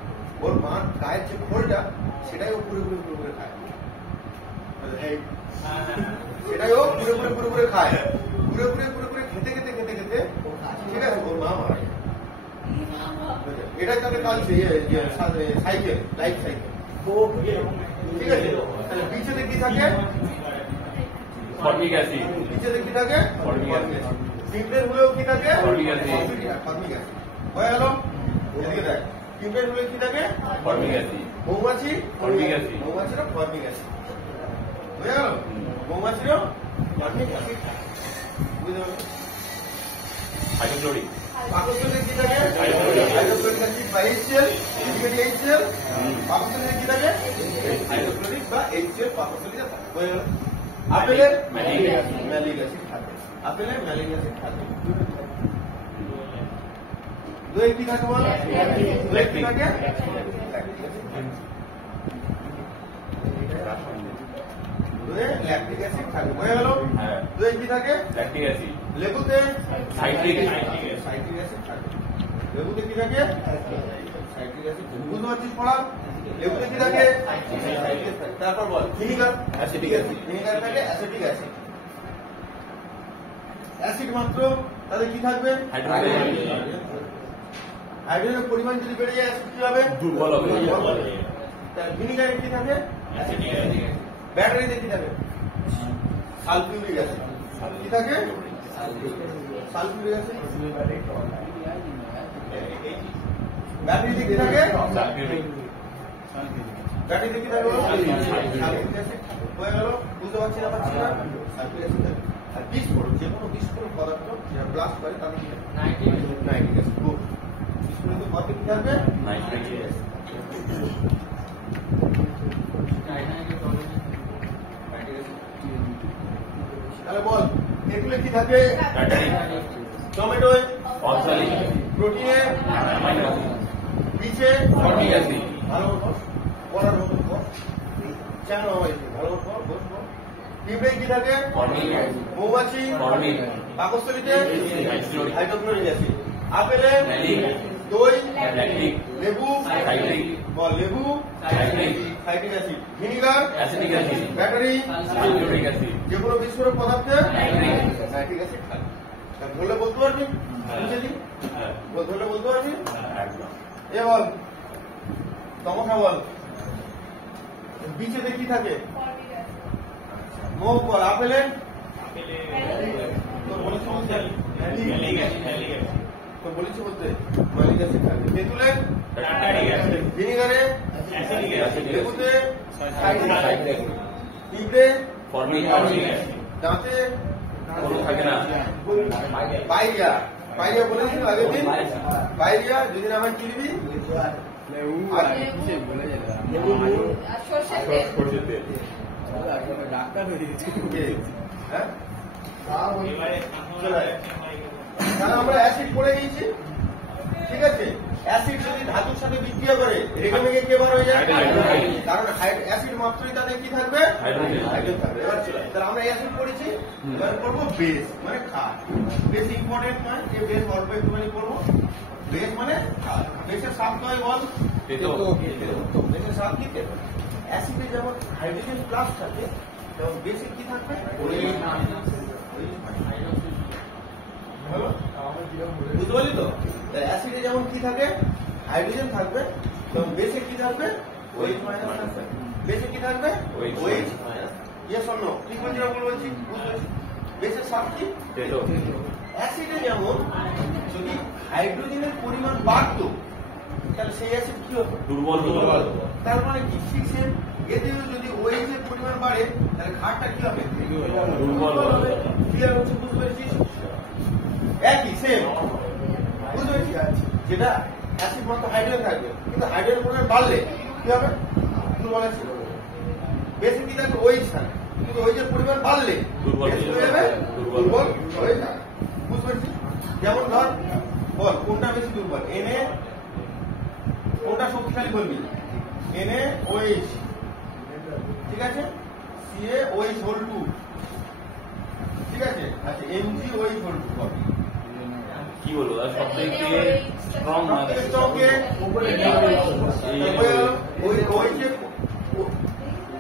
ওর মার গায়ের যে খোলটা সেটাই ও পুরো খায়। সেটাই ও পুরো খায়। পুরো খেতে ঠিক আছে ওর মা মারা যায়। এটাই তাদের কালছে সাইকেল, লাইফ সাইকেল। ঠিক আছে? তাহলে বিচেতে কি থাকে? Formic acid. বিচেতে কি থাকে? Formic acid. পিঁপড়ের হলেও কি থাকে? Formic acid. Formic acid. হয়ে গেল? এদিকে দেখ পিঁপড়ের হলে কি থাকে? Formic acid. মৌমাছি ফর্মিক অ্যাসিড। মৌমাছিরও ফর্মিক অ্যাসিড। হয়ে গেল? মৌমাছিরও ফর্মিক অ্যাসিড বুঝতে পারলো? হাইড্রোক্লোরিক। পাকস্থলীতে কি থাকে? হাইড্রোক্লোরিক অ্যাসিড বা HCl। HCl পাকস্থলীতে কি থাকে? হাইড্রোক্লোরিক বা HCl পাকস্থলীতে থাকে। হয়ে গেল? আপেলের ম্যালিক অ্যাসিড থাকে। আপেলের ম্যালিক অ্যাসিড থাকে। দই কি থাকে বল? দই কি থাকে? দই ল্যাকটিক অ্যাসিড থাকে। হয়ে গেল? দই কি থাকে? Lactic acid. লেবুতে সাইট্রিক অ্যাসিড থাকে। লেবুতে কি থাকে? Citric acid. বুঝতে পারছিস পড়া? লেবুতে কি থাকে? সাইট্রিক থাকে। তারপর বল ভিনিগার অ্যাসিটিক অ্যাসিড। ভিনিগার থাকে অ্যাসিটিক অ্যাসিড। অ্যাসিড মাত্র তাহলে কি থাকবে? হাইড্রোজেনের পরিমাণ যদি বেড়ে যায় অ্যাসিড কি হবে? দুর্বল হবে। তাহলে ভিনিগারে কি থাকে? Acetic acid. ব্যাটারিতে কি থাকে? Sulphuric acid. কি থাকে? Sulphuric acid. ব্যাটারিতে কি থাকে? সালফিউরিক। ব্যাটারিতে কি থাকে? Sulphuric acid. হয়ে গেল? বুঝতে পারছি না পারছি না? সালফিউরিক অ্যাসিড থাকে। আর বিস্ফোরক যে কোনো বিস্ফোরক পদার্থ যেটা ব্লাস্ট করে তাকে কি থাকে? Nitric acid. বিস্ফোরিত পদার্থ কি থাকবে? Nitric acid. তাহলে বল তেঁতুলে কি থাকে? টমেটোয় অক্সালিক। প্রোটিনে অ্যামাইনো অ্যাসিড। বিচে ফর্মিক অ্যাসিড। ভালো বস পড়ার মতো বস কেন ভালো বস বস পিঁপড়ে কি থাকে? মৌমাছি, পাকস্থলীতে হাইড্রোক্লোরিক অ্যাসিড। আপেলে দই, লেবু, বল লেবু সাইট্রিক অ্যাসিড। ভিনিগার ব্যাটারি, যে কোনো বিস্ফোরক পদার্থে সাইট্রিক অ্যাসিড থাকে। ধরলে বলতে পারবি? ধরলে বলতে পারবি? এ বল তমসা বল বিচেতে কি থাকে? মুখ বল। আপেলে তো বলেছি বলতে ম্যালিক অ্যাসিড থাকে। তেঁতুলে, ভিনিগারে, লেবুতে, পিঁপড়ে, দাঁতে থাকে না। পাইরিয়া বলেছিল আগের দিন। পাইরিয়া দুদিন আমার কি দিবি? তাহলে আমরা অ্যাসিড পড়ে গিয়েছি, ঠিক আছে। অ্যাসিড যদি ধাতুর সাথে বিক্রিয়া করে রেগে মেগে কে বার হয়ে যায়? কারণ অ্যাসিড মাত্রই তাদের কি থাকবে? হাইড্রোজেন থাকবে। এবার চলে তাহলে আমরা অ্যাসিড পড়েছি, এবার করবো বেস মানে ক্ষার। বেস ইম্পর্টেন্ট নয়, যে বেস অল্প একটুখানি করবো। বেস মানে ক্ষার। বেসের সাপ তো বল, বেসের সাপ কি? অ্যাসিডে যেমন হাইড্রোজেন প্লাস থাকে তেমন বেসে কি থাকবে? বুঝতে পারলি তো? অ্যাসিডে যেমন কি থাকে? হাইড্রোজেন থাকবে, তখন বেসে কি থাকবে? OH মাইনাস থাকবে। বেসে কি থাকবে? OH minus. Yes or no? ঠিক বলছি না ভুল বলছি? বেসের সাপ কি? অ্যাসিডে যেমন যদি হাইড্রোজেনের পরিমাণ বাড়তো তাহলে সেই অ্যাসিড কি হতো? দুর্বল। তার মানে কি? শিখছেন এতেও যদি OH এর পরিমাণ বাড়ে তাহলে ক্ষারটা কি হবে? দুর্বল হবে। ক্লিয়ার হচ্ছে? বুঝতে পেরেছিস? একই সেম বুঝতে পেরেছিস? যেটা অ্যাসিড মাত্র হাইড্রোজেন থাকবে, কিন্তু হাইড্রোজেন পরিমাণ বাড়লে কি হবে? দুর্বল অ্যাসিড হবে। বেসে কি থাকবে? OH থাকবে, কিন্তু OH এর পরিমাণ বাড়লে দুর্বল হয়ে যাবে। বুঝতে পেরেছিস? যেমন ধর বল কোনটা বেশি দুর্বল? Na কোনটা শক্তিশালী বলবি? NaOH, ঠিক আছে। CaOH হোল 2, ঠিক আছে। আচ্ছা MgOH হোল 2 কি বলবো সব থেকে স্ট্রং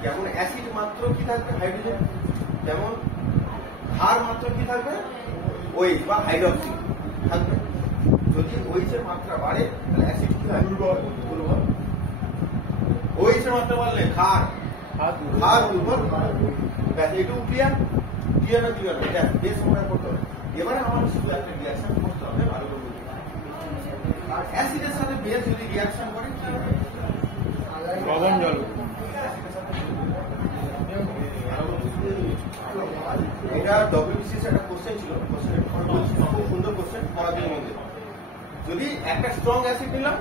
যেমন অ্যাসিড মাত্র কি থাকবে? হাইড্রোজেন। যেমন ক্ষার মাত্র কি থাকবে? OH বা হাইড্রোক্সি থাকবে। যদি OH এর মাত্রা বাড়ে তাহলে অ্যাসিড কি হয়? দুর্বল। OH এর মাত্রা বাড়লে ক্ষার দুর্বল। ব্যাস এটুকু ক্লিয়ার? ক্লিয়ার না? ক্লিয়ার না? বেশ মনে করতে হবে। এবারে আমাদের শুধু একটা রিয়াকশন করতে হবে ভালো করে। অ্যাসিডের সাথে বেস যদি রিয়াকশন করে কি হবে? লবণ জল। এটা WBCS একটা কোশ্চেন ছিল, কোশ্চেন খুব সুন্দর কোশ্চেন পড়ার মধ্যে। যদি একটা স্ট্রং অ্যাসিড নিলাম,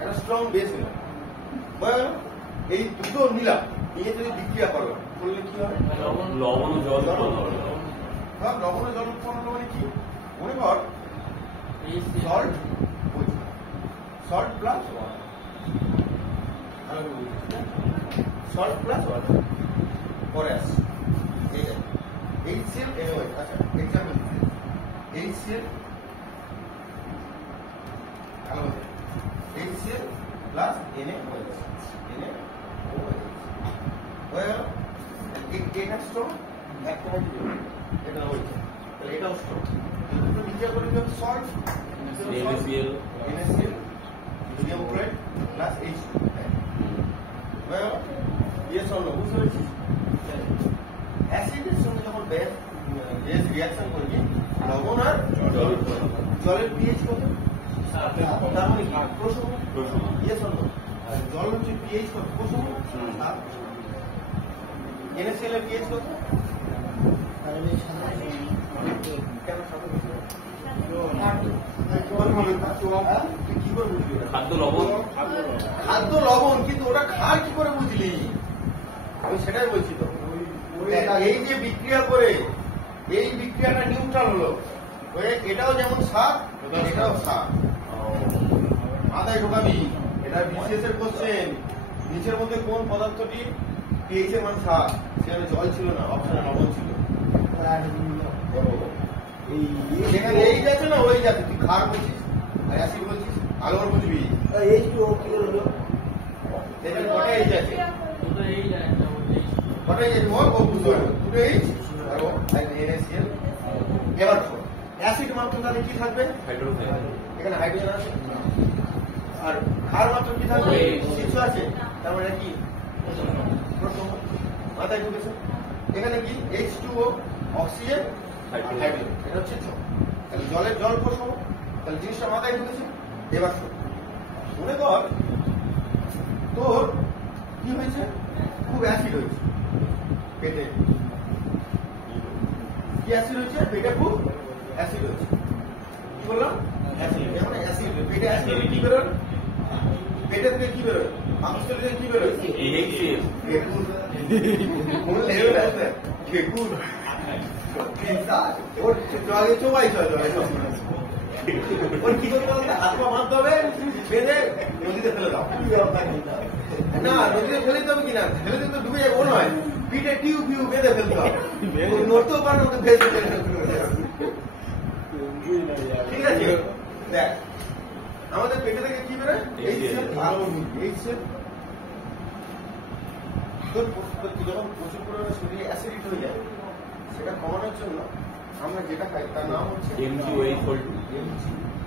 একটা স্ট্রং বেস নিলাম, এই দুটো নিলাম, নিয়ে যদি বিক্রিয়া করলাম করলে কি হবে? লবণ ও জল। লবণ ও জল উৎপন্ন হলো মানে কি? মনে কর সল্ট প্লাস সল্ট প্লাস পরে আসছে HCl NaOH। আচ্ছা example HCl HCl plus NaOH হয়ে গেল। এটা স্ট্রং, একটা হাইড্রোজেন, এটা হয়েছে, তাহলে এটাও স্ট্রং। নিচে করে দিলাম salt NaCl sodium chloride plus H2 হয়ে গেল। Yes or no? বুঝতে পেরেছিস? অ্যাসিডের সঙ্গে যখন বেস রিয়াকশন করবি, লবণ আর জলের পিএইচ কত? তার মানে কি? প্রশ্ন। Yes or no? জল হচ্ছে পিএইচ কত? প্রশ্ন। NaCl এর পিএইচ কত? খাদ্য লবণ। কিন্তু ওটা ক্ষার কি করে বুঝলি? আমি সেটাই বলছি তো। এই যে বিক্রিয়া করে এই বিক্রিয়াটা নিউট্রাল হলো, এটাও যেমন সার এটাও সার। মাথায় ঢোকাবি, এটা বিসিএস এর কোশ্চেন। নিচের মধ্যে কোন পদার্থটি পিএইচ এর মান 7, সেখানে জল ছিল না, অপশনে লবণ ছিল। সেখানে এইচ আছে না ওই আছে, তুই ক্ষার বলছিস আর অ্যাসিড বলছিস, আলোর বুঝবি। এখানে কটা এইচ আছে? দুটো এই যায় একটা ওই কটা এইচ বল, ও বুঝতে পারবে। দুটো এইচ আর ও NaCl। এবার শোন, অ্যাসিড মাত্রা তাহলে কি থাকবে? হাইড্রোজেন। এখানে হাইড্রোজেন আছে, আর ক্ষার মাত্রা কি থাকবে? কিছু আছে, তার মানে কি প্রথম মাথায় ঢুকেছে। এখানে কি H2O, অক্সিজেন, হাইড্রোজেন, এটা হচ্ছে জল। তাহলে জলের জল প্রসম, তাহলে জিনিসটা মাথায় ঢুকেছে। এবার শোন, মনে কর তোর কি হয়েছে, খুব অ্যাসিড হয়েছে পেটে। কি অ্যাসিড হয়েছে? পেটে খুব অ্যাসিড হয়েছে। কি বললাম? অ্যাসিড। যেমন অ্যাসিড, পেটে অ্যাসিড কি বেরোয়? পেটে থেকে কি বেরোয়? মাংসের থেকে কি বেরোয়? HCl। কেকুর। কোন লেভেল আছে? কেকুর। ওর জলে চোবাই জলে। ওর কি করতে হবে? হাত পা বাঁধতে হবে, বেঁধে নদীতে ফেলে দাও। না, নদীতে ফেলে দিতে হবে কিনা? ফেলে দিতে ডুবে যাবে, ও নয়। পিঠে টিউ ফিউ বেঁধে ফেলতে হবে। নড়তেও পারে না, ভেসে ফেলতে হবে। ঠিক আছে? দেখ, আমাদের পেটে থেকে কি বেরোয়? HCl। যখন প্রচুর পরিমাণে শরীরে অ্যাসিডিটি হয়ে যায়, সেটা কমানোর জন্য আমরা যেটা খাই তার নাম হচ্ছে MgOH,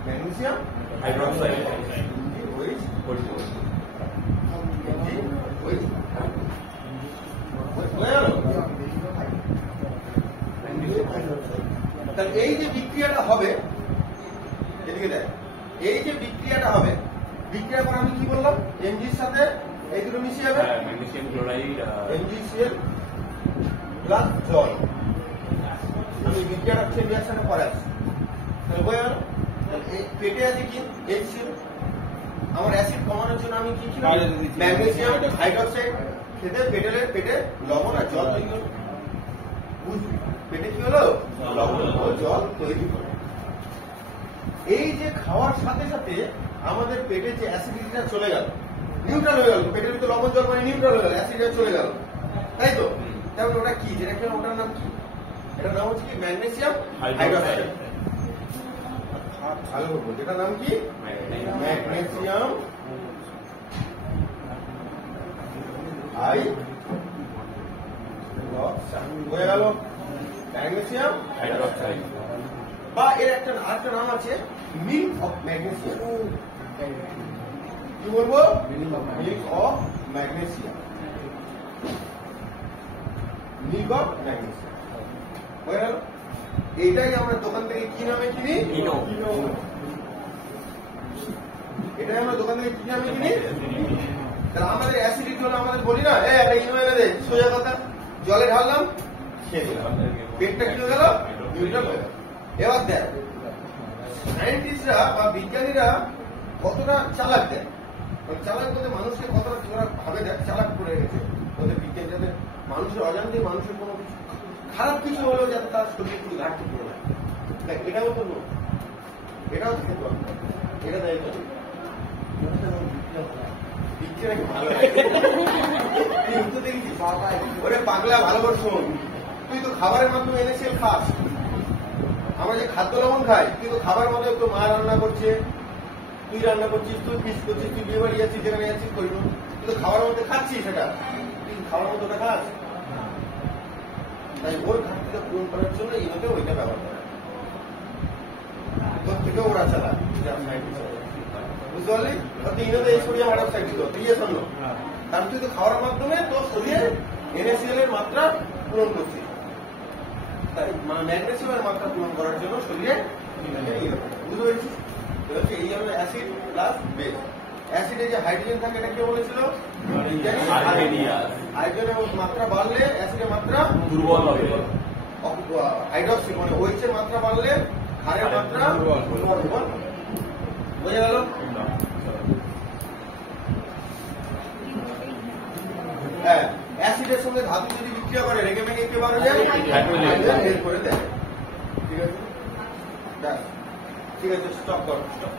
ম্যাগনেসিয়াম হাইড্রোক্সাইড, OH। তাহলে এই যে বিক্রিয়াটা হবে, এদিকে দেখ, এই যে বিক্রিয়াটা হবে, বিক্রিয়া করে আমি কি বললাম? Mgর সাথে এই দুটো মিশে যাবে, ম্যাগনেসিয়াম ক্লোরাইড, MgCl প্লাস জল। আমি বিক্রিয়াটা হচ্ছে রিয়াকশনে পরে আসছি। তাহলে বোঝা গেল? পেটে আছে কি? HCl। আমার অ্যাসিড কমানোর জন্য আমি কি খেলাম? ম্যাগনেসিয়াম হাইড্রোক্সাইড খেতে পেটে লবণ আর জল তৈরি হলো। বুঝলি? পেটে কি হলো? লবণ ও জল তৈরি হলো। এই যে খাওয়ার সাথে সাথে আমাদের পেটে যে অ্যাসিডিটিটা চলে গেল, নিউট্রাল হয়ে গেল। পেটের ভিতরে লবণ জল মানে নিউট্রাল হয়ে গেল, অ্যাসিডটা চলে গেল, তাই তো? তাহলে ওটা কি? যেটা খেলাম ওটার নাম কি? এটার নাম হচ্ছে কি? Magnesium hydroxide. ভালো করবো, যেটার নাম কি? ম্যাগনেসিয়াম হয়ে গেল ম্যাগনেসিয়াম হাইড্রোক্সাইড। বা এর আরেকটা নাম আছে মিল্ক অফ ম্যাগনেসিয়াম। কি বলবো? Milk of magnesium. Milk of magnesium হয়ে গেল। এইটাই আমরা দোকান থেকে কি নামে কিনি? ইনো। এটাই আমরা দোকান থেকে কি নামে কিনি? তাহলে আমাদের অ্যাসিডিটি হলো, আমাদের বলি না একটা ইনো এনে দে, সোজা কথা, জলে ঢাললাম, খেয়ে দিলাম, পেটটা কি হয়ে গেল? নিউট্রাল হয়ে গেল। এবার দেখ, সায়েন্টিস্টরা বা বিজ্ঞানীরা কতটা চালাক দেয়, চালাক বলতে মানুষকে কতটা ওরা ভাবে দেখ চালাক করে গেছে ওদের বিজ্ঞান, যাতে মানুষের অজান্তে মানুষের কোনো কিছু খারাপ কিছু হলেও যাতে তার শরীরে কোনো ঘাটতি পড়ে না। দেখ, এটাও তো নয়, এটাও থাকে তো, এটা দেয় তো বিজ্ঞান ভালো কিন্তু দেখি ওরে পাগলা ভালো করে শোন, তুই তো খাবারের মাধ্যমে NaCl খাস। আমরা যে খাদ্য লবণ খাই, কিন্তু খাবার মধ্যে তো মা রান্না করছে, তুই রান্না করছিস, তুই ফিস করছিস, তুই বিয়ে বাড়ি যাচ্ছিস, যেখানে যাচ্ছিস করিব, কিন্তু খাবার মধ্যে খাচ্ছিস, সেটা তুই খাবার মধ্যে ওটা খাস। তাই ওর ঘাটতিটা পূরণ করার জন্য ইনোতে ওইটা ব্যবহার করে, তোর থেকে ওরা চালা। বুঝতে পারলি? ইনোতে এই সোডিয়াম হাইড্রোক্সাইড ছিল, তুই শোনো, কারণ তুই তো খাওয়ার মাধ্যমে তোর শরীরে NaCl এর মাত্রা পূরণ করছিস। তাই ম্যাগনেসিয়ামের মাত্রা পূরণ করার জন্য শরীরে বুঝতে পেরেছিস? এই হলো অ্যাসিড প্লাস বেস। অ্যাসিডে যে হাইড্রোজেন থাকে এটা কে বলেছিল? হাইড্রোজেনের মাত্রা বাড়লে অ্যাসিডের মাত্রা দুর্বল হবে। হাইড্রোক্সিড মানে OH এর মাত্রা বাড়লে ক্ষারের মাত্রা দুর্বল। বোঝা গেল? হ্যাঁ, অ্যাসিডের সঙ্গে ধাতু যদি বিক্রিয়া করে রেগে মেগে কে বার হয়ে যায়? হাইড্রোজেন বের করে দেয়। ঠিক আছে, ঠিক আছে, স্টপ কর, স্টপ।